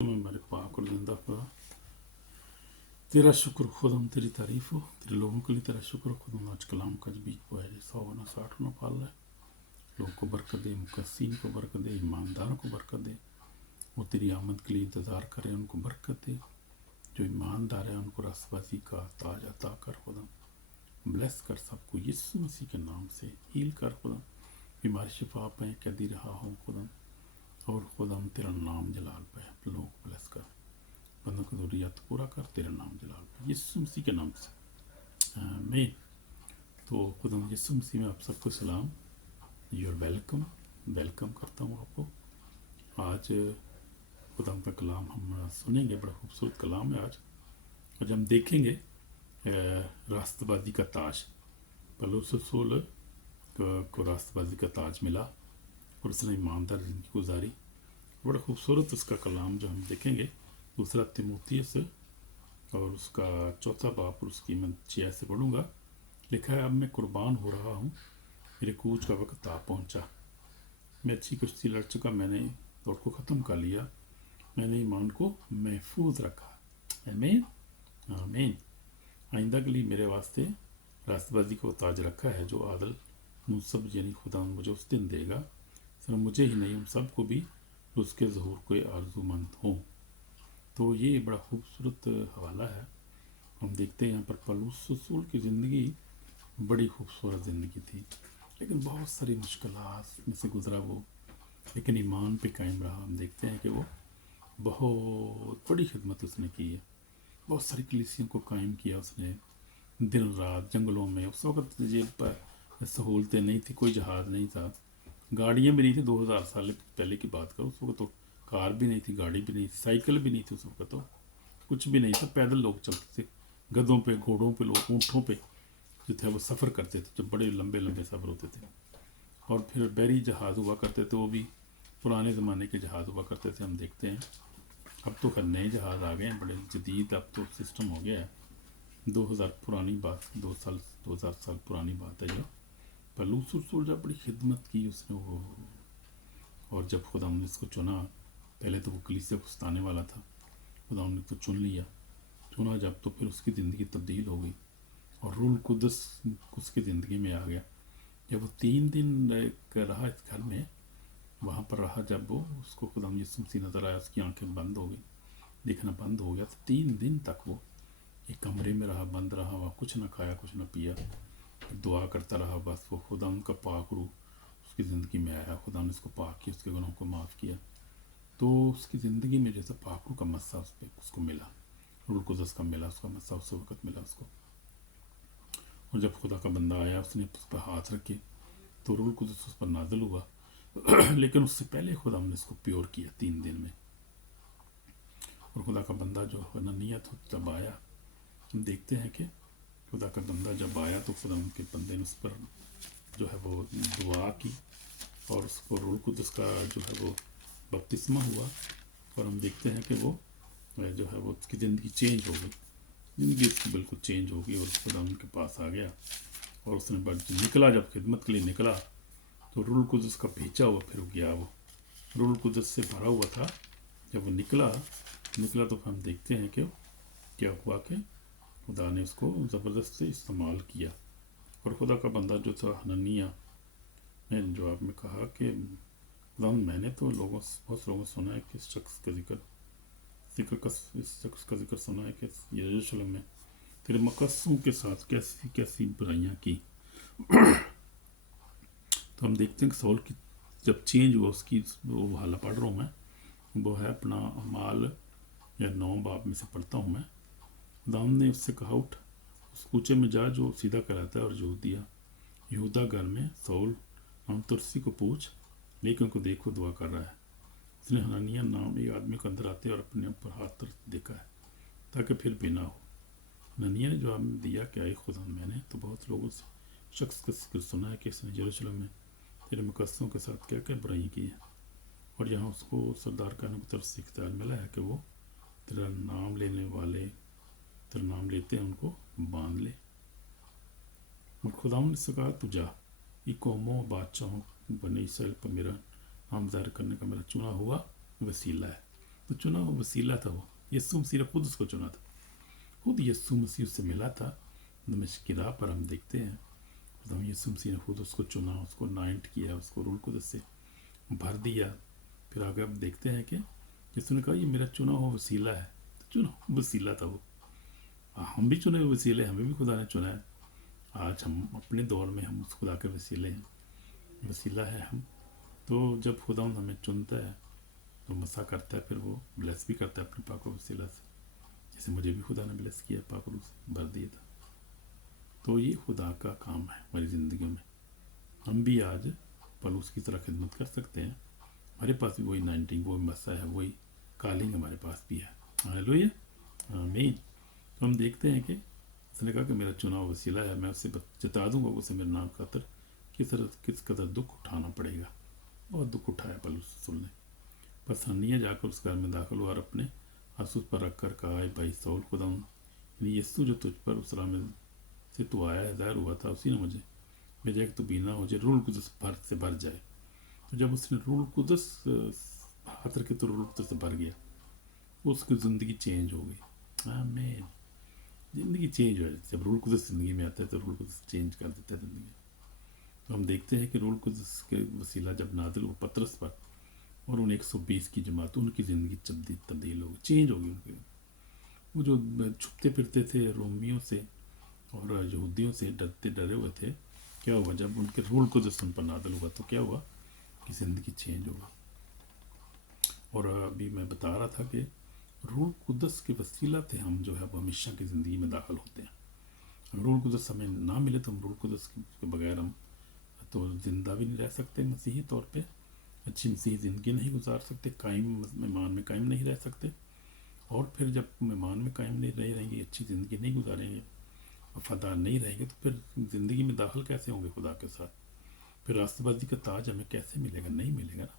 मैं मेरे पाक और जिंदा खुदा तेरा शुक्र खुदम, तेरी तारीफ हो, तेरे लोगों के लिए तेरा शुक्र खुदम। आज कलाम का जो बीज बोया है 100 ना 60 ना पाल रहा है। लोगों को बरकत दे, मुकस्सीन को बरकत दे, ईमानदारों को बरकत दे। वो तेरी आमद के लिए इंतज़ार करें, उनको बरकत दे। जो ईमानदार है उनको रसबाजी का ताज अता कर खुदम। ब्लेस कर सबको यीशु मसीह के नाम से, हील कर खुदम। बीमारी शिफा पाए, कैदी रहा हो खुदम। और खुदम तेरा नाम जलाल पाए, लोग ब्लेस कर, बंदों को ज़रूरियात पूरा कर, तेरा नाम जलाल पाए यीशु मसीह के नाम से, आमीन। तो खुदम यीशु मसीह में आप सबको सलाम। यू आर वेलकम, वेलकम करता हूँ आपको। आज खुदम का कलाम हम सुनेंगे, बड़ा खूबसूरत कलाम है आज हम देखेंगे रास्तबाजी का ताज। पौलुस रसूल को रास्तबाजी का ताज मिला और उसने ईमानदार ज़िंदगी गुजारी। बड़ा खूबसूरत उसका कलाम जो हम देखेंगे, दूसरा तीमुथियुस और उसका चौथा बाप और उसकी मैं 6 से पढ़ूँगा। लिखा है, अब मैं कुर्बान हो रहा हूँ, मेरे कूच का वक्त आ पहुँचा। मैं अच्छी कुश्ती लड़ चुका, मैंने दौड़ को ख़त्म कर लिया, मैंने ईमान को महफूज रखा। आमीन, आमीन। आइंदा के लिए मेरे वास्ते रास्तबाजी को ताज रखा है, जो आदल मुनसब यानी खुदा मुझे उस दिन देगा। सिर्फ मुझे ही नहीं, हम सबको भी उसके ज़हूर को आरज़ूमंद हों। तो ये बड़ा खूबसूरत हवाला है। हम देखते हैं यहाँ पर पौलुस रसूल की ज़िंदगी बड़ी खूबसूरत ज़िंदगी थी, लेकिन बहुत सारी मुश्किलात में से गुज़रा वो, लेकिन ईमान पे कायम रहा। हम देखते हैं कि वो बहुत बड़ी खिदमत उसने की है, बहुत सारी कलीसियों को कायम किया उसने, दिन रात जंगलों में। उस वक्त जेल पर सहूलतें नहीं थी, कोई जहाज़ नहीं था, गाड़ियाँ भी नहीं थी। 2000 साल पहले की बात करो, उस वक्त तो कार भी नहीं थी, गाड़ी भी नहीं थी, साइकिल भी नहीं थी, उस वक्त तो कुछ भी नहीं था। पैदल लोग चलते थे, गधों पे, घोड़ों पे, लोग ऊँटों पे जो थे वो सफ़र करते थे, जो बड़े लंबे लंबे सफ़र होते थे। और फिर बहरी जहाज़ हुआ करते थे, वो भी पुराने ज़माने के जहाज़ हुआ करते थे। हम देखते हैं अब तो खैर नए जहाज़ आ गए हैं, बड़े जदीद अब तो सिस्टम हो गया है। 2000 पुरानी बात, 2000 साल पुरानी बात है ये। पौलुस रसूल जब बड़ी खिदमत की उसने वो, और जब खुदा ने इसको चुना, पहले तो वो कलीसिया को सताने वाला था, खुदा ने तो चुन लिया, चुना जब, तो फिर उसकी ज़िंदगी तब्दील हो गई और रूल कुदस उसकी ज़िंदगी में आ गया। जब वो 3 दिन रहा इस घर में, वहाँ पर रहा, जब वो उसको खुदा यीशु मसीह नज़र आया, उसकी आंखें बंद हो गई, देखना बंद हो गया। तो 3 दिन तक वो एक कमरे में रहा, बंद रहा, वहाँ कुछ ना खाया, कुछ ना पिया, दुआ करता रहा। बस वो खुदा उनका पाक रूह उसकी ज़िंदगी में आया, खुदा ने उसको पाक किया, उसके गुनाहों को माफ़ किया। तो उसकी ज़िंदगी में जैसे पाक रूह का मस्सा उस पर उसको मिला, रूह कुदस का मिला, उसका मस्सा उस वक्त मिला उसको। और जब खुदा का बंदा आया, उसने उस पर हाथ रखे तो रूह कुदस उस पर नाजिल हुआ। लेकिन उससे पहले खुदा ने उसको प्योर किया 3 दिन में। और खुदा का बंदा जो हननिया था, जब आया, हम देखते हैं कि खुदा का बंदा जब आया तो खुदा उनके बंदे ने उस पर जो है वो दुआ की और उसको रूह कुदस का जो है वो बपतिस्मा हुआ। और हम देखते हैं कि वो जो है वो उसकी ज़िंदगी चेंज हो गई, ज़िंदगी उसकी बिल्कुल चेंज हो गई। और खुदा उनके पास आ गया और उसने निकला, जब खिदमत के लिए निकला तो रूह कुदस का भेजा हुआ फिर गया, वो रूह कुदस से भरा हुआ था। जब वो निकला तो हम देखते हैं कि क्या हुआ कि खुदा ने उसको ज़बरदस्त से इस्तेमाल किया। और खुदा का बंदा जो था हननिया ने जवाब में कहा कि खुदा, मैंने तो बहुत लोगों से सुना है कि इस शख्स का जिक्र सुना है कि यरूशलेम में तेरे मकसों के साथ कैसी कैसी बुराइयां की। तो हम देखते हैं कि सौल की जब चेंज हुआ, उसकी वो हाला पढ़ रहा हूँ मैं, वो है अपना अमाल या 9 बाब में से पढ़ता हूँ मैं। खुदाम ने उससे कहा, उठ उस कूचे में जा जो सीधा कराता है और यहूदा घर में सौल हम तुरसी को पूछ, लेकिन उनको देखो दुआ कर रहा है। उसने हनानिया नाम एक आदमी को अंदर आते और अपने ऊपर हाथ देखा है, ताकि फिर भी ना हो। हनानिया ने जवाब दिया कि आए खुदा, मैंने तो बहुत लोगों से शख्स का सुना है कि इसने यरूशलेम में तेरे मुकस्सों के साथ क्या क्या बुराई की है, और यहाँ उसको सरदार खाने की तरफ से इख्तियार मिला है कि वो तेरा नाम लेते हैं उनको बांध ले। और खुदा ने से कहा, तू जा, ये कौमों बादशाहों बने इसराइल पर मेरा नाम ज़ाहिर करने का मेरा चुना हुआ वसीला है। तो चुना हुआ वसीला था वो, यीशु मसीह ने खुद उसको चुना था, खुद यीशु मसीह उससे मिला था दमिश्क की राह पर। हम देखते हैं खुद यीशु मसीह ने खुद उसको चुना, उसको नाइट किया, उसको रूल कुदस से भर दिया। फिर आगे आप देखते हैं कि यीशु ने कहा ये मेरा चुना हुआ वसीला है, तो चुना वसीला था वो। हम भी चुने हुए वसीले, हमें भी खुदा ने चुना है। आज हम अपने दौर में हम उस खुदा के वसीले हैं, वसीला है हम। तो जब खुदा हमें चुनता है तो मसा करता है, फिर वो ब्लेस भी करता है अपने पाक वसीला से, जैसे मुझे भी खुदा ने ब्लेस किया, पाक रूह से भर दिया था। तो ये खुदा का काम है हमारी ज़िंदगी में। हम भी आज पलूस की तरह खिदमत कर सकते हैं। हमारे पास भी वही 19 वो मसा है, वही कालिंग हमारे पास भी है। हालेलुया, आमीन। तो हम देखते हैं कि उसने कहा कि मेरा चुनाव वसीला है, मैं उससे जता दूंगा उसे मेरे नाम खातर किस कदर दुख उठाना पड़ेगा। बहुत दुख उठाया पलूस रसूल ने। पर हनन्याह जाकर उस घर में दाखिल हुआ और अपने हाथ पर रख कर कहा, भाई सौल, खुदा यीशु जो तुझ पर उस राह से तू आया है ज़ाहिर हुआ था, उसी ने मुझे भेजा कि तू बीना हो जाए, रूल कुदस से भर जाए। तो जब उसने रूल कुदस हाथ रखे तो रूल कुदस से भर गया, उसकी ज़िंदगी चेंज हो गई। आमीन। ज़िंदगी चेंज हो जाती है जब रूल कुदस ज़िंदगी में आता है, तो रूल कुदस चेंज कर देता है ज़िंदगी। तो हम देखते हैं कि रूल कुदस के वसीला जब नादिल हुआ पतरस पर और उन 120 की जमात, उनकी ज़िंदगी तब्दील हो गई, चेंज हो गई उनकी। वो जो छुपते फिरते थे रोमियों से और यहूदियों से डरे हुए थे, क्या हुआ जब उनके रूल कुदस उन पर नादिल हुआ तो क्या हुआ कि ज़िंदगी चेंज होगा। और अभी मैं बता रहा था कि रूल कुदस के वसीला से हम जो है वो हमेशा की ज़िंदगी में दाखिल होते हैं। अगर रूल कुदस हमें ना मिले तो हम रूल कुदस के बगैर हम तो ज़िंदा भी नहीं रह सकते, मसीही तौर पे अच्छी मसीही ज़िंदगी नहीं गुजार सकते, कायम ईमान में कायम नहीं रह सकते। और फिर जब ईमान में कायम नहीं रहेंगे, अच्छी ज़िंदगी नहीं गुजारेंगे, वफादार नहीं रहेंगे, तो फिर ज़िंदगी में दाखिल कैसे होंगे खुदा के साथ। फिर रास्तबाजी का ताज हमें कैसे मिलेगा, नहीं मिलेगा ना,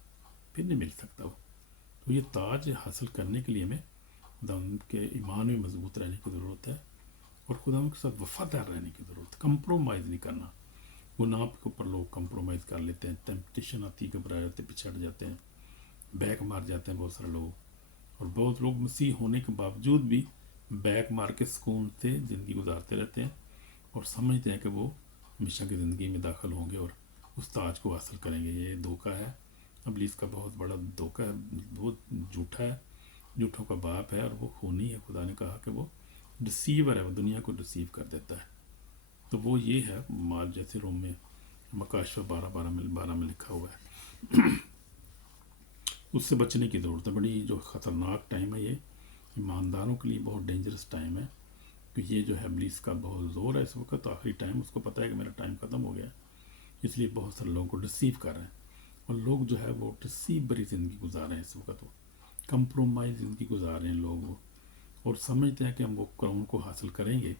फिर नहीं मिल सकता वो। तो ये ताज हासिल करने के लिए हमें खुदा के ईमान में मजबूत रहने की ज़रूरत है और खुदा के साथ वफादार रहने की ज़रूरत है। कंप्रोमाइज़ नहीं करना। गुनाह के ऊपर लोग कंप्रोमाइज़ कर लेते हैं, टेम्पटेशन आती है, घबरा जाते, पिछड़ जाते हैं, बैक मार जाते हैं बहुत सारे लोग। और बहुत लोग मसीह होने के बावजूद भी बैक मार के सुकून से ज़िंदगी गुजारते रहते हैं और समझते हैं कि वो हमेशा की ज़िंदगी में दाखिल होंगे और उस ताज को हासिल करेंगे। ये धोखा है, इब्लीस का बहुत बड़ा धोखा है, बहुत झूठा है, झूठों का बाप है और वो खूनी है। खुदा ने कहा कि वो डिसीवर है, वो दुनिया को डिसीव कर देता है। तो वो ये है माल, जैसे रोम में मकाशवा 12 में लिखा हुआ है। उससे बचने की ज़रूरत है। बड़ी जो ख़तरनाक टाइम है ये, ईमानदारों के लिए बहुत डेंजरस टाइम है, क्योंकि ये जो है इब्लीस का बहुत ज़ोर है इस वक्त। आखिरी टाइम, उसको पता है कि मेरा टाइम ख़त्म हो गया, इसलिए बहुत सारे लोगों को डिसीव कर रहे हैं। और लोग जो है वो डिसीव भरी ज़िंदगी गुजार रहे हैं इस वक्त, वो कंप्रोमाइज़ ज़िंदगी गुजार रहे हैं लोग वो, और समझते हैं कि हम वो क्राउन को हासिल करेंगे,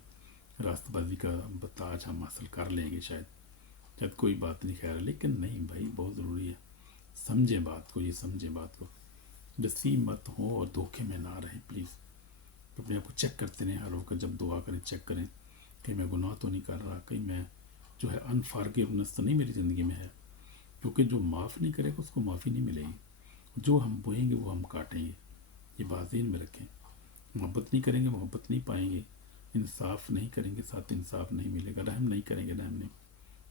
रास्तबाजी का ताज हम हासिल कर लेंगे शायद कोई बात नहीं खैर। लेकिन नहीं भाई, बहुत ज़रूरी है, समझें बात को, ये समझें बात को, डिसीव मत हो और धोखे में ना रहें प्लीज़। अपने आप को चेक करते रहें, हर वक्त जब दुआ करें चेक करें कहीं मैं गुनाह तो नहीं कर रहा, कहीं मैं जो है अनफॉरगिवनेस तो नहीं मेरी ज़िंदगी में है। क्योंकि जो माफ़ नहीं करेगा उसको माफ़ी नहीं मिलेगी, जो हम बोएंगे वो हम काटेंगे, ये बात ज़हन में रखें। मोहब्बत नहीं करेंगे, मोहब्बत नहीं पाएंगे, इंसाफ नहीं करेंगे, साथ इंसाफ नहीं मिलेगा, रहम नहीं करेंगे, रहम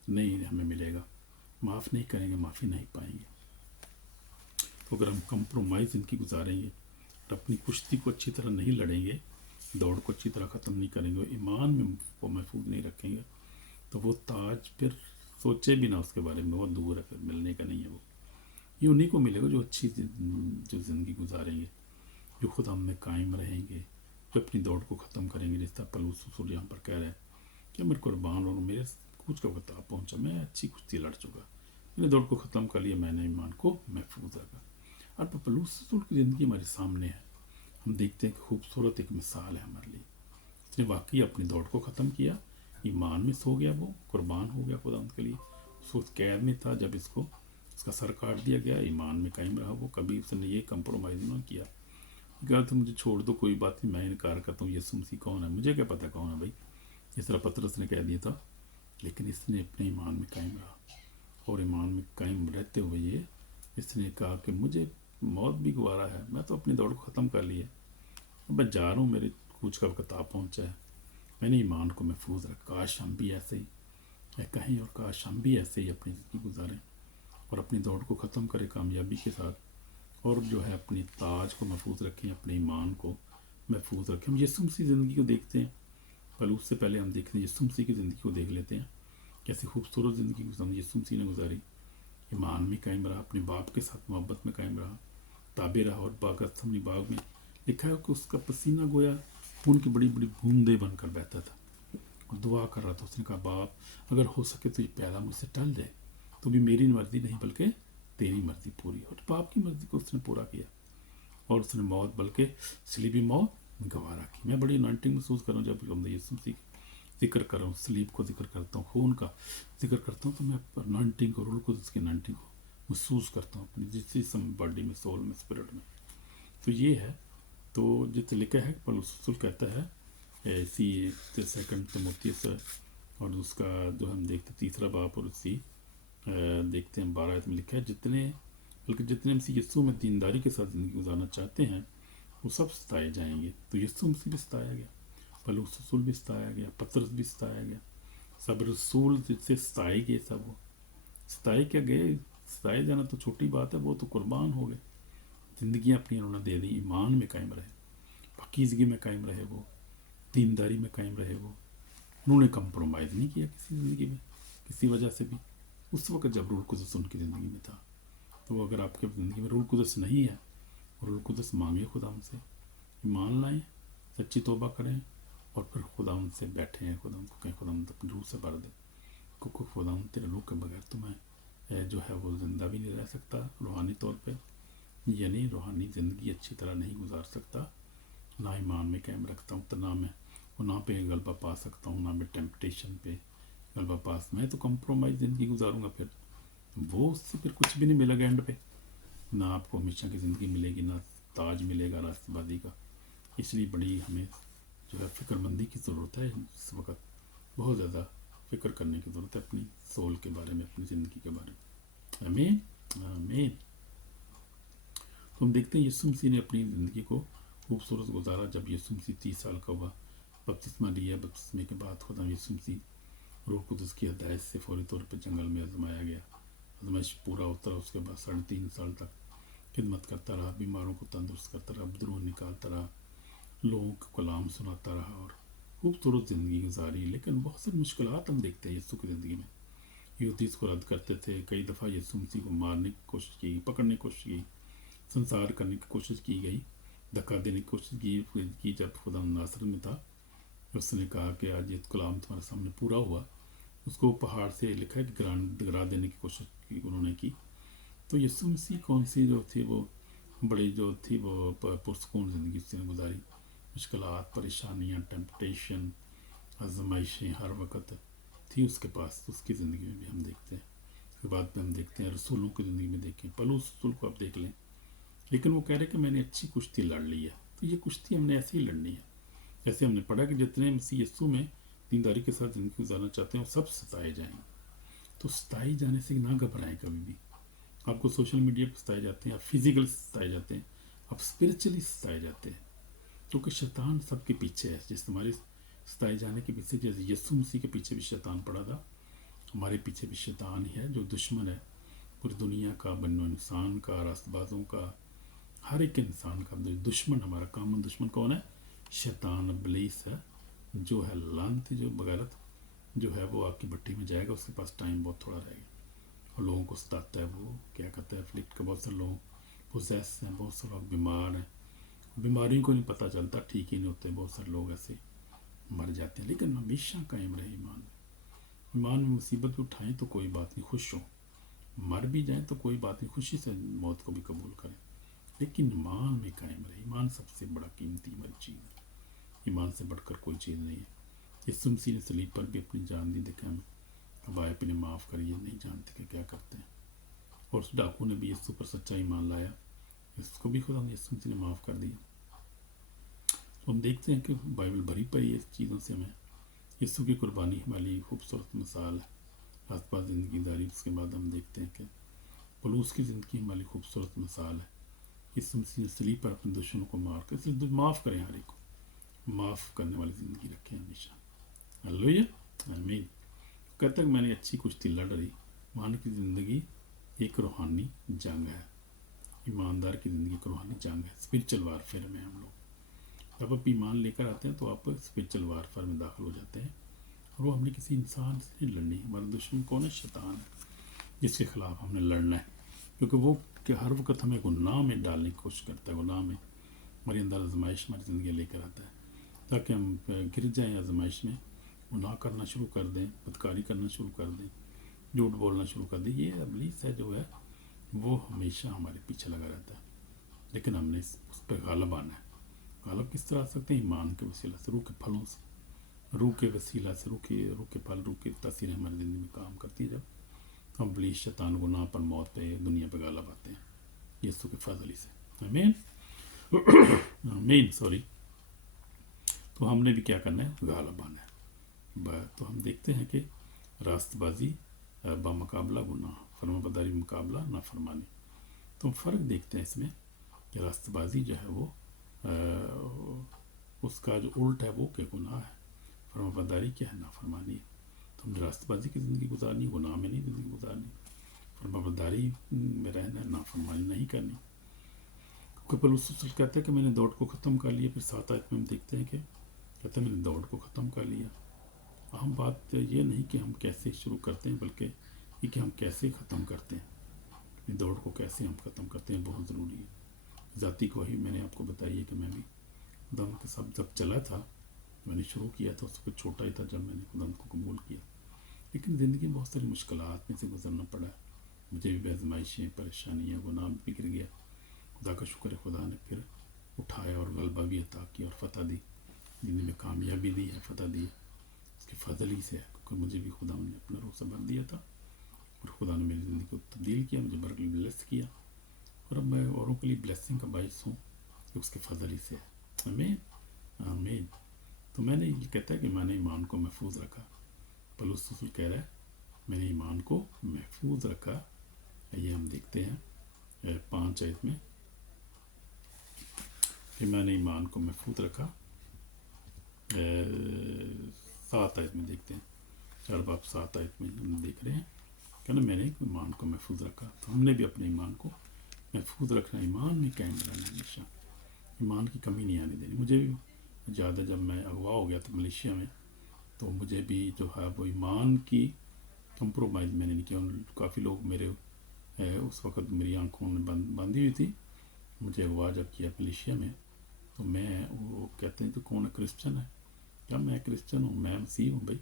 नहीं हमें मिलेगा, माफ़ नहीं करेंगे, माफ़ी नहीं पाएंगे। तो अगर हम कंप्रोमाइज़ इनकी गुजारेंगे और अपनी कुश्ती को अच्छी तरह नहीं लड़ेंगे, दौड़ को अच्छी तरह ख़त्म नहीं करेंगे, ईमान में को महफूज नहीं रखेंगे, तो वो ताज फिर सोचे भी ना उसके बारे में, बहुत दूर है, फिर मिलने का नहीं है वो। ये उन्हीं को मिलेगा जो अच्छी जो ज़िंदगी गुजारेंगे, जो खुद हम में कायम रहेंगे, जो अपनी दौड़ को ख़त्म करेंगे। जिस तरह पलूस रसूल यहाँ पर कह रहे हैं कि मेरे कुर्बान और मेरे कुछ का वक्त पहुँचा, मैं अच्छी कुश्ती लड़ चुका, मैंने दौड़ को ख़त्म कर लिया, मैंने ईमान को महफूज रखा। और पलूस रसूल की ज़िंदगी हमारे सामने है, हम देखते हैं कि खूबसूरत एक मिसाल है हमारे लिए। उसने वाकई अपनी दौड़ को ख़त्म किया, ईमान में सो गया, वो कुर्बान हो गया खुदा उनके लिए। उस कैद में था जब इसका सर काट दिया गया, ईमान में कायम रहा वो, कभी उसने ये कंप्रोमाइज़ ना किया। कहा था मुझे छोड़ दो, कोई बात नहीं, मैं इनकार करता हूँ, यीशु मसीह कौन है, मुझे क्या पता कौन है भाई, इस तरह पतरस ने कह दिया था। लेकिन इसने अपने ईमान में कायम रहा और ईमान में कायम रहते हुए इसने कहा कि मुझे موت بھی گوارا ہے، میں تو اپنی دوڑ کو ختم کر لی ہے، اب میں جا رہا ہوں، میرے کوچ کا وقت آ پہنچا ہے، میں نے ایمان کو محفوظ رکھا، کاش ہم بھی ایسے ہی کہیں، اور کاش ہم بھی ایسے ہی اپنی زندگی گزاریں اور اپنی دوڑ کو ختم کریں کامیابی کے ساتھ، اور جو ہے اپنی تاج کو محفوظ رکھیں، اپنے ایمان کو محفوظ رکھیں۔ ہم یسوع مسیح زندگی کو دیکھتے ہیں، پہلے اس سے پہلے ہم دیکھتے ہیں یسوع مسیح کی زندگی کو دیکھ لیتے ہیں، کیسی خوبصورت زندگی یسوع مسیح نے گزاری، ایمان میں قائم رہا، اپنے باپ کے ساتھ محبت میں قائم رہا، تابع رہا، اور گتسمنی باغ میں لکھا ہے کہ اس کا پسینہ گویا خون کی بڑی بڑی بوندیں بن کر بہتا تھا، اور دعا کر رہا تھا، اس نے کہا باپ اگر ہو سکے تو یہ پیالہ مجھ سے ٹل جائے، تو بھی میری مرضی نہیں بلکہ تیری مرضی پوری، اور باپ کی مرضی کو اس نے پورا کیا، اور اس نے موت بلکہ صلیبی موت گوارا کی۔ میں بڑی انانٹنگ محسوس کر رہا ہوں جب ہم یسوع مسیح ذکر کر رہا ہوں، صلیب کو ذکر کرتا ہوں، خون کا ذکر کرتا ہوں، تو میں انانٹنگ کو، روح القدس کی انانٹنگ کو محسوس کرتا ہوں اپنی جسم، باڈی میں، سول میں، اسپرٹ میں۔ تو یہ ہے، تو جیسے لکھا ہے پولس رسول کہتا ہے اسی سیکنڈ تیموتھیوس، اور اس کا جو ہم دیکھتے تیسرا باب، اور اسی دیکھتے ہیں 12 میں لکھا ہے جتنے مسیح یسوع میں دینداری کے ساتھ زندگی گزارنا چاہتے ہیں وہ سب ستائے جائیں گے۔ تو یسوع مسیح بھی ستایا گیا، پولس رسول بھی ستایا گیا، پطرس بھی ستایا گیا، سب رسول جس سے ستائے گئے، سب وہ ستائے کیا گئے، ستائے جانا تو چھوٹی بات ہے، وہ تو قربان ہو گئے، زندگیاں اپنی انہوں نے دے دی، ایمان میں قائم رہے، پاکیزگی میں قائم رہے، وہ دینداری میں قائم رہے، وہ انہوں نے کمپرومائز نہیں کیا کسی زندگی میں کسی وجہ سے بھی۔ اس وقت جب روح القدس ان کی زندگی میں تھا، تو اگر آپ کی زندگی میں روح القدس نہیں ہے، روح القدس مانگے خدا ان سے، ایمان لائیں، سچی توبہ کریں، اور پھر خدا ان سے بیٹھیں، خدا ان کو کہیں خدا ان اپنی روح سے بھر دے، کیونکہ خدا ان تیرے روح کے بغیر تمہیں جو ہے وہ زندہ بھی نہیں رہ سکتا روحانی طور پہ، یعنی روحانی زندگی اچھی طرح نہیں گزار سکتا، نہ ایمان میں قائم رکھتا ہوں، تو نہ میں گناہ پہ غلبہ پا سکتا ہوں، نہ میں ٹیمپٹیشن پہ غلبہ پاس، میں تو کمپرومائز زندگی گزاروں گا، پھر وہ اس سے پھر کچھ بھی نہیں ملے گا اینڈ پہ، نہ آپ کو ہمیشہ کی زندگی ملے گی، نہ تاج ملے گا راست بازی کا۔ اس لیے بڑی ہمیں جو ہے فکر مندی کی ضرورت ہے، اس وقت بہت زیادہ فکر کرنے کی ضرورت ہے اپنی سول کے بارے میں، اپنی زندگی کے بارے میں۔ آمین آمین۔ تو ہم دیکھتے ہیں یسوع مسیح نے اپنی زندگی کو خوبصورت گزارا۔ جب یسوع مسیح 30 سال کا ہوا، بپتسمہ لیا، بپتسمے کے بعد خدا یسوع مسیح روح القدس کی ہدایت سے فوری طور پہ جنگل میں آزمایا گیا، آزمائش پورا اترا، اس کے بعد 3.5 سال تک خدمت کرتا رہا، بیماروں کو تندرست کرتا رہا، بدروح نکالتا رہا، لوگوں کو کلام سناتا رہا، اور خوبصورت زندگی گزاری۔ لیکن بہت سی مشکلات ہم دیکھتے ہیں یسوع کی زندگی میں، یہودی اس کو رد کرتے تھے، کئی دفعہ یسوع مسیح کو مارنے کی کوشش کی، پکڑنے کی کوشش کی، سنسار کرنے کی کوشش کی گئی، دھکا دینے کی کوشش کی۔ جب خدا ناصرت میں تھا، اس نے کہا کہ آج یہ کلام تمہارے سامنے پورا ہوا، اس کو پہاڑ سے لکھا ہے کہ گرا دینے کی کوشش کی انہوں نے کی۔ تو یسوع مسیح کون سی جو تھی، وہ بڑی جو تھی وہ پرسکون زندگی اس نے گزاری، مشکلات، پریشانیاں، ٹیمپٹیشن، آزمائشیں ہر وقت تھی اس کے پاس، اس کی زندگی میں بھی ہم دیکھتے ہیں۔ اس کے بعد میں ہم دیکھتے ہیں رسولوں کی زندگی میں، دیکھیں پولس رسول کو آپ دیکھ لیں، لیکن وہ کہہ رہے کہ میں نے اچھی کشتی لڑ لی ہے۔ تو یہ کشتی ہم نے ایسے ہی لڑنی ہے، جیسے ہم نے پڑھا کہ جتنے مسیح یسوع میں دینداری کے ساتھ زندگی گزارنا چاہتے ہیں وہ سب ستائے جائیں گے۔ تو ستائے جانے سے نہ گھبرائیں کبھی بھی۔ آپ کو سوشل میڈیا پہ ستائے جاتے ہیں، آپ فزیکل ستائے جاتے ہیں، آپ اسپرچولی ستائے جاتے ہیں، کیونکہ شیطان سب کے پیچھے ہے۔ جس ہمارے ستائے جانے کے پیچھے، جیسے یسوع مسیح کے پیچھے بھی شیطان پڑا تھا، ہمارے پیچھے بھی شیطان ہی ہے جو دشمن ہے پوری دنیا کا، بنو انسان کا، راست بازوں کا، ہر ایک انسان کا دشمن۔ ہمارا کامن دشمن کون ہے؟ شیطان، ابلیس ہے، جو ہے لعنتی، جو بغیرت، جو ہے وہ آپ کی بھٹی میں جائے گا، اس کے پاس ٹائم بہت تھوڑا رہے گا، اور لوگوں کو ستاتا ہے، وہ کیا کرتا ہے، افلکٹ کا، بہت سارے لوگ پوزیس ہیں، بہت سے لوگ بیمار ہیں، بیماریوں کو نہیں پتہ چلتا، ٹھیک ہی نہیں ہوتے، بہت سارے لوگ ایسے مر جاتے ہیں۔ لیکن ہمیشہ قائم رہے ایمان میں، ایمان میں مصیبت بھی اٹھائیں تو کوئی بات نہیں، خوش ہوں، مر بھی جائیں تو کوئی بات نہیں، خوشی سے موت کو بھی قبول کریں، لیکن ایمان میں قائم رہے۔ ایمان سب سے بڑا قیمتی بڑی چیز ہے، ایمان سے بڑھ کر کوئی چیز نہیں ہے۔ یسوع مسیح نے صلیب پر بھی اپنی جان دی، دیکھا ہمیں، اب آئے اپنے معاف کریے، نہیں جانتے کہ کیا کرتے ہیں۔ اور اس ڈاکو نے بھی یسوع پر سچا ایمان لایا، اس کو بھی خدا نے یسوع مسیح نے معاف کر دیا۔ تو ہم دیکھتے ہیں کہ بائبل بھری پڑی ہے اس چیزوں سے، ہمیں یسوع کی قربانی ہماری خوبصورت مثال ہے، راست باز زندگی داری۔ اس کے بعد ہم دیکھتے ہیں کہ پولس کی زندگی ہماری خوبصورت مثال ہے، यीशु मसीह ने सलीब पर अपने दुश्मनों को मार कर, इसलिए माफ़ करें हर एक को, माफ़ करने वाली ज़िंदगी रखें हमेशा। हालेलुया, आमीन। कहता है कि मैंने अच्छी कुश्ती लड़ रही। ईमान की ज़िंदगी एक रूहानी जंग है, ईमानदार की ज़िंदगी एक रूहानी जंग है, स्पिरिचुअल वारफेयर में हम लोग जब आप ईमान लेकर आते हैं तो आप स्पिरिचुअल वारफेयर में दाखिल हो जाते हैं। और वो हमने किसी इंसान से नहीं लड़नी, हमारा दुश्मन कौन है? शैतान है, जिसके खिलाफ हमने लड़ना है, क्योंकि वो कि हर वक्त हमें गुनाह में डालने की कोशिश करता है, गुनाह में हमारे अंदर आजमाइश हमारी ज़िंदगी लेकर आता है, ताकि हम गिर जाएं आजमाइश में, गुनाह करना शुरू कर दें, बदकारी करना शुरू कर दें, झूठ बोलना शुरू कर दें। ये इब्लीस है जो है वो हमेशा हमारे पीछे लगा रहता है, लेकिन हमने उस पर गालिब आना है। गालिब किस तरह आ सकते हैं? ईमान के वसीला से, रूह के फलों से, रूह के वसीला से, रूह के फल, रूह की तासीरें हमारी ज़िंदगी में काम करती है। जब हम इब्लीस, शैतान, गुनाह पर, मौत पे, दुनिया पे गालिब आते हैं यीशु के फजल से। आमीन, आमीन, सॉरी। तो हमने भी क्या करना है? गालिब आना है। तो हम देखते हैं कि रास्तबाजी बमुकाबला गुनाह, फरमाबरदारी मुकाबला नाफरमानी। तो हम फ़र्क देखते हैं इसमें कि रास्तबाजी जो है वो उसका जो उल्ट है वो क्या? गुनाह है। फरमाबरदारी क्या है? नाफरमानी है। तो हमने रास्तबाजी की ज़िंदगी गुजारनी, गुनाह में नहीं ज़िंदगी गुजारनी, फरमाबरदारी में रहना, नाफरमानी नहीं करनी। पौलुस कहता है कि मैंने दौड़ को ख़त्म कर लिया। फिर 7 आयत में हम देखते हैं कि कहते हैं मैंने दौड़ को ख़त्म कर लिया। अहम बात ये नहीं कि हम कैसे शुरू करते हैं, बल्कि ये कि हम कैसे ख़त्म करते हैं। दौड़ को कैसे हम ख़त्म करते हैं बहुत ज़रूरी है। ज़ाती गवाही मैंने आपको बताई है कि मैं भी खुदावंद के साथ जब चला था, मैंने शुरू किया था, उसको छोटा ही था जब मैंने खुदावंद को कबूल किया, लेकिन ज़िंदगी में बहुत सारी मुश्किलात में से गुजरना पड़ा। मुझे भी आजमाइशें, परेशानियाँ, गुनाह भी बिगड़ गया। खुदा का शुक्र है, खुदा ने फिर उठाया और गलबा भी अता किया और फ़तह दी, ज़िंदगी में कामयाबी दी है, फ़तह दी है, उसकी फजल ही से है, क्योंकि मुझे भी खुदा ने अपना रूह से भर दिया था और खुदा ने मेरी ज़िंदगी को तब्दील किया, मुझे बरकली ब्लेस किया, और अब मैं औरों के लिए ब्लेसिंग का बाइस हूँ, तो उसके फजल ही से है। आमीन, आमीन। तो मैंने ये कहता है कि मैंने ईमान को महफूज रखा। पौलुस कह रहा है मैंने ईमान को महफूज रखा। ये हम देखते हैं 5 आयत में कि मैंने ईमान को महफूज रखा। 7 आयत में देखते हैं, 4 बाब 7 आयत में हम देख रहे हैं कि ना मैंने ईमान को महफूज रखा। तो हमने भी अपने ईमान को महफूज रखना, ईमान में कायम रहना, हमेशा ईमान की कमी नहीं आने देनी। मुझे भी ज़्यादा जब मैं अगवा हो गया था मलेशिया में, तो मुझे भी जो है वो ईमान की कंप्रोमाइज़ मैंने नहीं किया। काफ़ी लोग मेरे उस वक़्त मेरी आंखों में बंधी हुई थी। मुझे अगवा जब किया मलेशिया में, तो मैं वो कहते हैं तो कौन है? क्रिश्चन है क्या? मैं क्रिश्चन हूँ, मैं मसीह हूँ, भाई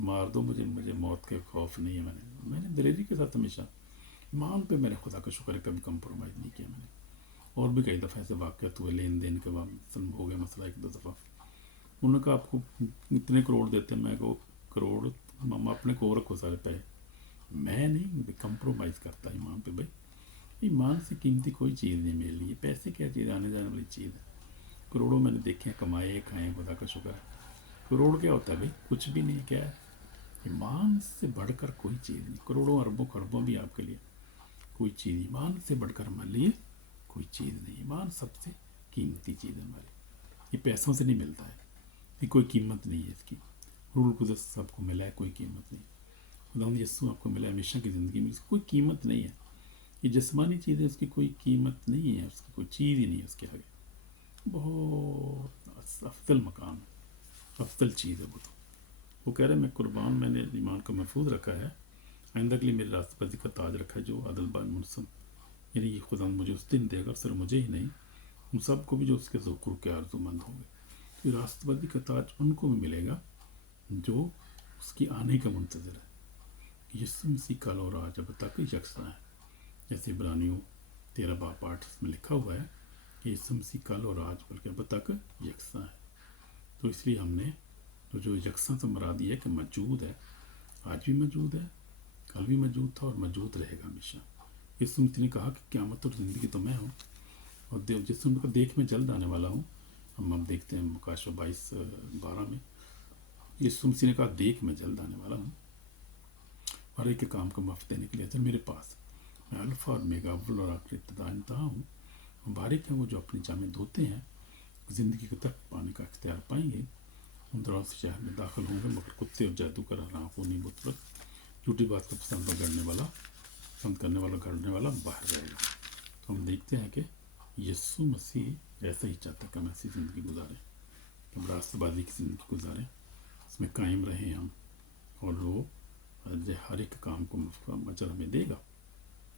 मार दो मुझे, मुझे मौत के खौफ नहीं है। मैंने दिलेरी के साथ हमेशा ईमान पे मेरे खुदा का शुक्र है कभी कंप्रोमाइज़ नहीं किया मैंने। और भी कई दफ़ा ऐसे वाक़यात हुए, लेन देन के बाद हो गया मसला 1-2 दफ़ा। उन्होंने कहा आपको इतने करोड़ देते हैं, मैं को करोड़ मामा अपने को रखो सारे पैसे। मैं नहीं कंप्रोमाइज़ करता ईमान पे। भाई ईमान से कीमती कोई चीज़ नहीं मेरे लिए। पैसे क्या चीज़, आने जाने वाली चीज़ है। करोड़ों मैंने देखे हैं, कमाए खाए, खुदा का शुक्र है। करोड़ क्या होता है भाई? कुछ भी नहीं। क्या है? ईमान से बढ़कर कोई चीज़ नहीं। करोड़ों अरबों खरबों भी आपके लिए कोई चीज़, ईमान से बढ़कर हमारे लिए कोई चीज़ नहीं। ईमान सबसे कीमती चीज़ है हमारी। ये पैसों से नहीं मिलता है, ये कोई कीमत नहीं है इसकी। रूल कुदरत सबको मिला है, कोई कीमत नहीं। खुदावंद यीशु आपको मिला है हमेशा की ज़िंदगी में, इसकी कोई कीमत नहीं है। ये जिस्मानी चीज़ है, उसकी कोई कीमत नहीं है, उसकी कोई चीज़ ही नहीं है उसके आगे। बहुत अफजल मकाम है, अफजल चीज़ है वो। तो वो कह रहे हैं मैं कुर्बान, मैंने ईमान को महफूज रखा है, आइंदा के लिए मेरे रास्तबाजी का ताज रखा है, जो अदलबान मुनसम, यानी ये खुदा मुझे उस दिन देगा, सिर्फ मुझे ही नहीं, उन सबको भी जो उसके ज़ुकूर के आरज़ूमंद होंगे। तो रास्तबाजी का ताज उनको भी मिलेगा जो उसकी आने का मुंतज़र है। यीशु मसीह कल और आज अब तक यकसा है, जैसे इब्रानियों 13 बाब 8 में लिखा हुआ है कि यीशु मसीह कल और आज बल्कि अब तक यकसा है। तो इसलिए हमने तो जो यकसा से मुराद ये है कि मौजूद है, आज भी मौजूद है, कल भी मौजूद था और मौजूद रहेगा हमेशा। यीशु मसीह ने कहा कि क़यामत और ज़िंदगी तो मैं हूँ, और जिस उनको देख में जल्द आने वाला हूँ। हम अब देखते हैं मुकाशवा 22:12 में यीशु मसीह ने कहा देख मैं जल्द आने वाला हूँ, हर एक के काम को मुफ्त देने के लिए। तो मेरे पास मैं अल्फ़ा और ओमेगा, अव्वल और आखिर, इब्तिदा इंतहा हूँ। मुबारक हैं वो जो अपनी जामें धोते हैं, ज़िंदगी को तक पाने का अख्तियार पाएंगे। हम दराज शहर में दाखिल होंगे मगर कुत्ते और जादूगर हरामखोरी बुत झूठी बात का पसंद करने वाला बाहर रहेगा। तो हम देखते हैं कि यीशु मसीह ऐसा ही चाहता है कि हम ऐसी ज़िंदगी गुजारें, कि हम रास्तबाजी की ज़िंदगी गुजारें, उसमें कायम रहें हम, और वो हर एक काम को अजर हमें देगा।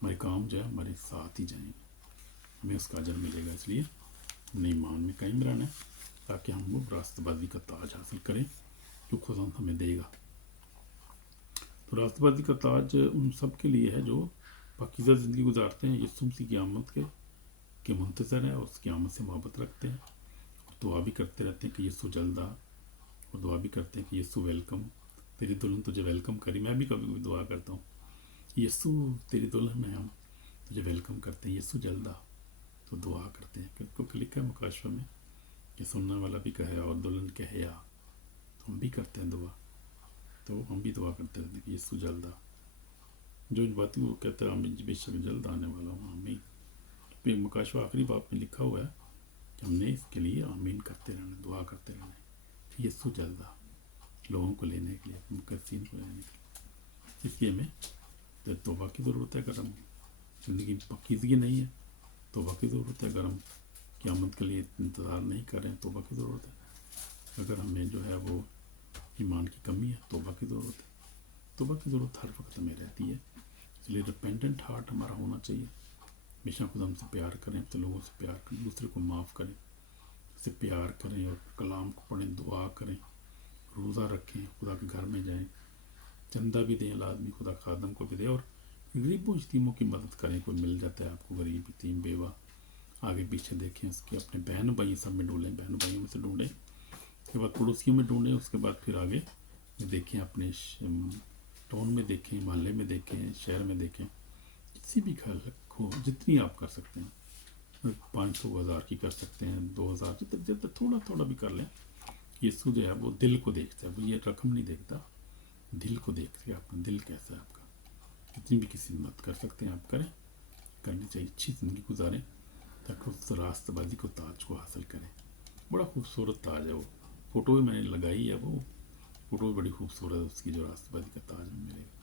हमारे काम जो है हमारे साथ ही जाएंगे, हमें उसका अजर मिलेगा। इसलिए हमने ईमान में कायम रहना है ताकि हम वो रास्तबाजी का ताज हासिल करें जो खुदा हमें देगा। तो रास्तबाजी का ताज उन सब के लिए है जो पाकीज़ा ज़िंदगी गुजारते हैं, यीशु मसीह की आमद के मुंतज़र हैं और उसकी आमद से मोहब्बत रखते हैं, और दुआ भी करते रहते हैं कि यीशु जल्द आ, और दुआ भी करते हैं कि यीशु वेलकम, तेरी दुल्हन तुझे वेलकम करी। मैं भी कभी कभी दुआ करता हूँ, यीशु तेरी दुल्हन है, हम तुझे वेलकम करते हैं, यीशु जल्द आ। तो दुआ करते हैं क्योंकि लिखा है मुकाशवा में कि सुनने वाला भी कहे और दुल्हन कहे आ। तो हम भी करते हैं दुआ, तो हम भी दुआ करते रहते हैं कि यीशु जल्द आ। जो इन बातें वो कहते हैं आमीन, बेशक जल्द आने वाला हूँ, आमीन। तो मुकाशवा आखिरी बात में लिखा हुआ है कि हमने इसके लिए आमीन करते रहना, दुआ करते रहना कि यीशु जल्द आ, लोगों को लेने के लिए, मुकद्दीन को लेने के लिए। इसलिए हमें तौबा की ज़रूरत है। अगर हम ज़िंदगी में पाकीज़गी नहीं है, तौबा की ज़रूरत है। अगर हम क़यामत के लिए इंतज़ार नहीं कर रहे हैं, तौबा की ज़रूरत है। अगर हमें जो है वो ईमान की कमी है, तौबा की ज़रूरत है। तौबा की ज़रूरत हर वक्त हमें रहती है। इसलिए रिपेंटेंट हार्ट हमारा होना चाहिए। हमेशा खुदा हमसे प्यार करें, तो लोगों से प्यार करें, दूसरे को माफ़ करें, उससे प्यार करें, और कलाम को पढ़ें, दुआ करें, रोज़ा रखें, खुदा के घर में जाएं, चंदा भी दें लाजमी, खुदा खादम को भी दें, और गरीबों यतीमों की मदद करें। कोई मिल जाता है आपको गरीब, यतीम, बेवा, आगे पीछे देखें उसके, अपने बहन भाई सब में ढूंढें, बहन भाइयों में से ढूंढें, उसके बाद पड़ोसियों में ढूंढें, उसके बाद फिर आगे देखें, अपने टाउन में देखें, मोहल्ले में देखें, शहर में देखें, किसी भी घर को जितनी आप कर सकते हैं, 500,000 की कर सकते हैं, 2,000, जितना थोड़ा थोड़ा भी कर लें। यीशु जो है वो दिल को देखता है, वो ये रकम नहीं देखता, दिल को देखते हैं, अपना दिल कैसा है आपका। जितनी भी किसी मदद कर सकते हैं आप करें, करनी चाहिए, अच्छी ज़िंदगी गुजारें ताकि उस रास्तबाजी को, ताज को हासिल करें। बड़ा खूबसूरत ताज है वो, फ़ोटो भी मैंने लगाई है, वो फ़ोटो भी बड़ी खूबसूरत है उसकी, जो रास्तबाजी का ताज हमें मिलेगा।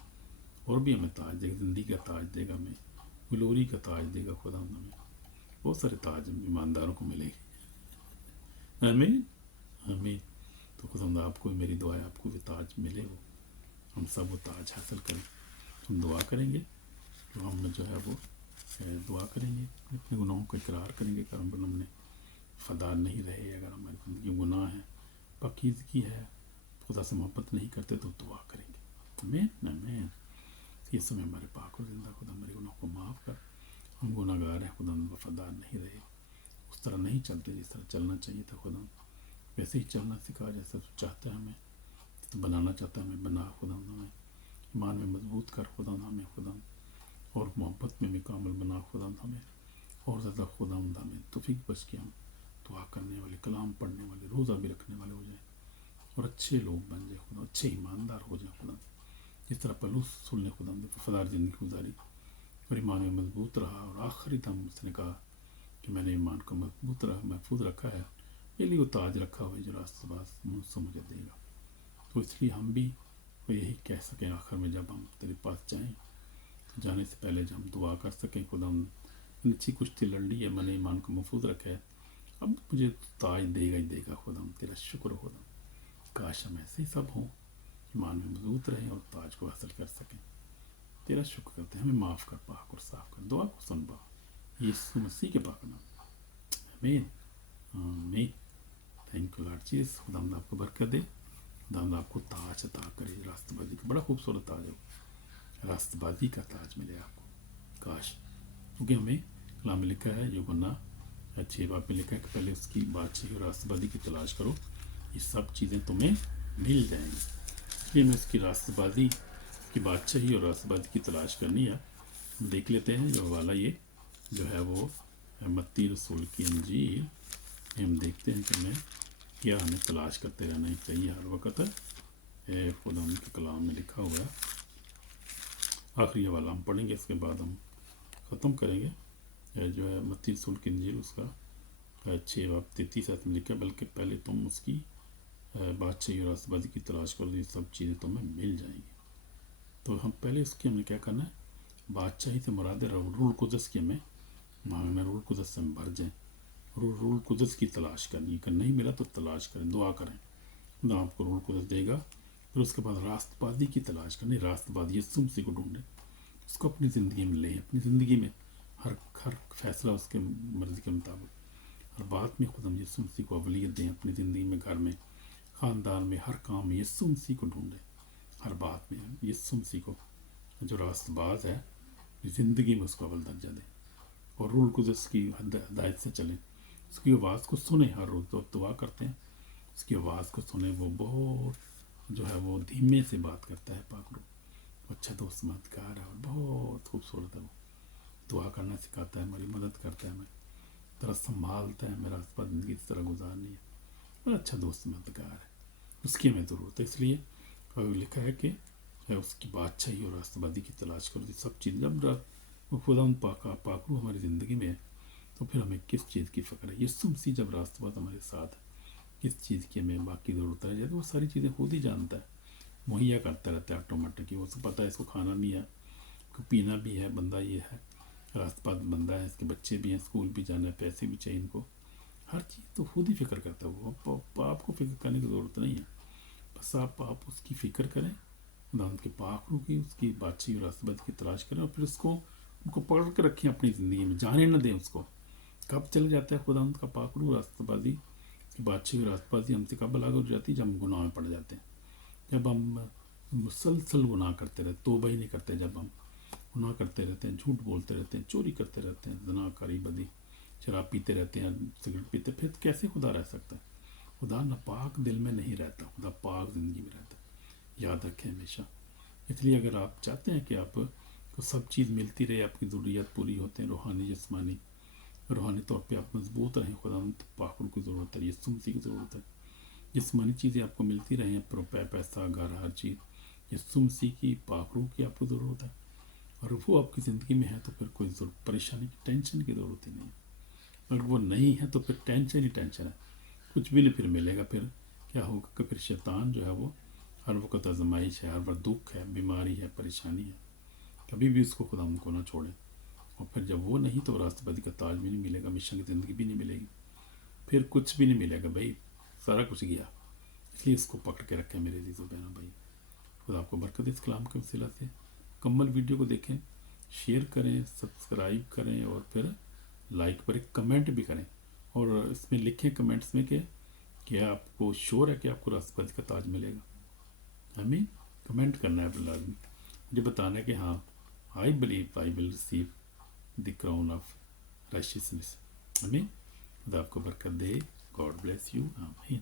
और भी हमें ताज देगा, ज़िंदगी का ताज देगा, हमें ग्लोरी का ताज देगा खुदा, हमें बहुत सारे ताज ईमानदारों को मिलेंगे। आमीन आमीन। तो खुदा आपको भी मेरी दुआ है, आपको भी ताज मिले, वो हम सब वो ताज हासिल करें। हम दुआ करेंगे, तो हम जो है वो दुआ करेंगे, अपने गुनाहों का इकरार करेंगे कि हमने फदार नहीं रहे, अगर हमारी ज़िंदगी गुनाह है, पाकीज़गी है, खुदा से मोहब्बत नहीं करते, तो दुआ करेंगे। आमीन आमीन। ये समय हमारे पाक और ज़िंदा खुदा हमारे गुनाहों को माफ़ कर, हम गुनाहगार हैं खुदा, हम वफादार नहीं रहे, उस तरह नहीं चलते जिस तरह चलना चाहिए था खुदा, वैसे ही चलना सिखा जैसा तो चाहता है हमें, तो बनाना चाहता है हमें, बना खुदा, हमें ईमान में मजबूत कर खुदा, हमें खुदा, और मोहब्बत में मुकामल बना खुदा, हमें और ज़्यादा खुदा हमें तौफीक बख्श के हम दुआ करने वाले, कलाम पढ़ने वाले, रोज़ा भी रखने वाले हो जाए, और अच्छे लोग बन जाए खुदा, अच्छे ईमानदार हो जाए खुदा। जिस तरह पलूस रसूल ने खुदा वफादार ज़िंदगी गुजारी और ईमान में मजबूत रहा, और आखिरी दम उसने कहा कि मैंने ईमान को महफूज रखा है, मेरे लिए वो ताज रखा हुआ है जो रास्तबाज मुझसे मुझे देगा। तो इसलिए हम भी यही कह सकें आखिर में, जब हम तेरे पास जाएं, तो जाने से पहले जब हम दुआ कर सकें, खुदा अच्छी कुश्ती लड़ ली है, मैंने ईमान को महफूज रखा है, अब मुझे ताज देगा ही देगा खुदा, तेरा शुक्र हो खुदा। काश हम ऐसे ही सब हों, ईमान में मजबूत रहें और ताज को हासिल कर सकें। तेरा शुक्र करते हैं, हमें माफ़ कर, पाक और साफ कर, दुआ को सुन पा, यीशु मसीह के पाक नाम, आमीन आमीन। Thank you Lord Jesus. खुदा आपको बरकत दे, खुदा आपको ताज अता करे, रास्तबाजी का बड़ा खूबसूरत ताज हो, रास्तबाजी का ताज मिले आपको, काश। क्योंकि हमें कलाम में लिखा है, यूहन्ना 6 बाब में लिखा है कि पहले उसकी बादशाही और रास्तबाजी की तलाश करो, ये सब चीज़ें तुम्हें मिल जाएंगी। इसलिए हमें उसकी रास्तबाजी की बादशाही और रास्तबाजी की तलाश करनी है। हम देख लेते हैं जो हवाला ये जो है वो मत्ती रसूल की इंजील, हम देखते हैं कि हमें क्या हमें तलाश करते रहना ही चाहिए हर वक्त। खुदा उनके कलाम में लिखा हुआ है, आखिरी हवाला हम पढ़ेंगे, इसके बाद हम ख़त्म करेंगे। جو ہے متی رسول کی انجیل اس کا 6 باب 33 آیت میں لکھا ہے، بلکہ پہلے تم اس کی بادشاہی اور آسبادی کی تلاش کرو، یہ سب چیزیں تمہیں مل جائیں گی۔ تو ہم پہلے اس کی ہمیں کیا کرنا ہے، بادشاہی سے مراد ہے رول قدس کی ہمیں مانگنا، رول قدس سے ہم بھر جائیں، رول قدس کی تلاش کرنی ہے، اگر نہیں ملا تو تلاش کریں، دعا کریں، خدا آپ کو رول قدس دے گا۔ پھر اس کے بعد راست بازی کی تلاش کرنی، راست بازی یسوع مسیح کو ڈھونڈیں، اس کو اپنی زندگی میں لیں، اپنی زندگی میں ہر فیصلہ اس کے مرضی کے مطابق، ہر بات میں خدا یسوع مسیح کو اولیت دیں، اپنی زندگی میں، گھر میں، خاندان میں، ہر کام میں یسوع مسیح کو ڈھونڈیں، ہر بات میں یسوع مسیح کو جو راست باز ہے زندگی میں اس کو اول درجہ دیں، اور رول قدس کی ہدایت سے چلیں، اس کی آواز کو سنیں، ہر روز دعا کرتے ہیں اس کی آواز کو سنیں، وہ بہت جو ہے وہ دھیمے سے بات کرتا ہے، پاک روح اچھا دوست مددگار ہے اور بہت خوبصورت ہے، وہ دعا کرنا سکھاتا ہے، ہماری مدد کرتا ہے، ہمیں طرح سنبھالتا ہے، میرا راستہ زندگی اس طرح گزارنی ہے، بڑا اچھا دوست مددگار ہے، اس کی ہمیں ضرورت ہے۔ اس لیے لکھا ہے کہ اس کی بادشاہی اور راستہ بازی کی تلاش کرو، یہ سب چیز جب خدا پاک روح ہماری زندگی میں ہے تو پھر ہمیں کس چیز کی فکر ہے، یسوع مسیح جب راستہ باز ہمارے ساتھ ہے، کس چیز کی ہمیں باقی ضرورت رہ جائے تو وہ ساری چیزیں خود ہی جانتا ہے، مہیا کرتا رہتا ہے آٹومیٹک، وہ سے پتہ ہے اس کو کھانا بھی ہے، کو پینا بھی ہے، بندہ یہ ہے راست باز بندہ ہے، اس کے بچے بھی ہیں، اسکول بھی جانا ہے، پیسے بھی چاہیے ان کو، ہر چیز تو خود ہی فکر کرتا ہے، وہ آپ کو فکر کرنے کی ضرورت نہیں ہے، بس آپ اس کی فکر کریں، خدا کے پاک روح کی، اس کی بادشاہی اور راست باز کی تلاش کریں، اور پھر اس کو پکڑ کے رکھیں اپنی زندگی میں، جانے نہ دیں اس کو۔ کب چل جاتا ہے خدا کا پاک روح راست بازی کی بادشاہی اور راست بازی ہم سے کب بلاغ ہو جاتی ہے، جب ہم گناہ میں پڑ جاتے ہیں، جب ہم مسلسل گناہ کرتے رہتے، توبہ ہی نہیں کرتے، جب ہم گناہ کرتے رہتے ہیں، جھوٹ بولتے رہتے ہیں، چوری کرتے رہتے ہیں، زنا کاری بدی، شراب پیتے رہتے ہیں، سگریٹ پیتے، پھر کیسے خدا رہ سکتا ہے؟ خدا ناپاک دل میں نہیں رہتا، خدا پاک زندگی میں رہتا ہے، یاد رکھیں ہمیشہ۔ اس لیے اگر آپ چاہتے ہیں کہ آپ کو سب چیز ملتی رہے، آپ کی ضروریات پوری ہوتے ہیں، روحانی روحانی طور پہ آپ مضبوط رہیں، خدا پاک روح کی ضرورت ہے، یسوع مسیح کی ضرورت ہے، جسمانی چیزیں آپ کو ملتی رہیں، پیسہ، گھر، ہر چیز، یسوع مسیح کی پاک روح کی آپ کو ضرورت ہے، اور وہ آپ کی زندگی میں ہے تو پھر کوئی پریشانی کی، ٹینشن کی ضرورت ہی نہیں ہے۔ اگر وہ نہیں ہے تو پھر ٹینشن ہی ٹینشن ہے، کچھ بھی نہیں پھر ملے گا، پھر کیا ہوگا کہ پھر شیطان جو ہے وہ ہر وقت آزمائش ہے، ہر وقت دکھ ہے، بیماری ہے، پریشانی ہے، کبھی بھی اس کو خدا کو نہ چھوڑیں، اور پھر جب وہ نہیں تو راست بازی کا تاج بھی نہیں ملے گا، ہمیشہ کی زندگی بھی نہیں ملے گی، پھر کچھ بھی نہیں ملے گا بھائی، سارا کچھ گیا۔ اس لیے اس کو پکڑ کے رکھیں میرے عزیز و بہنوں بھائی، خدا آپ کو برکت اس کلام کے وسیلہ سے، مکمل ویڈیو کو دیکھیں، شیئر کریں، سبسکرائب کریں، اور پھر لائک پر ایک کمنٹ بھی کریں، اور اس میں لکھیں کمنٹس میں کہ کیا آپ کو شور ہے کہ آپ کو راست بازی کا تاج ملے گا، آمین۔ کمنٹ کرنا ہے لازمی، مجھے بتانا ہے کہ ہاں I believe I will receive the crown of righteousness. آمین۔ خدا آپ کو برکت دے، God bless you. آمین۔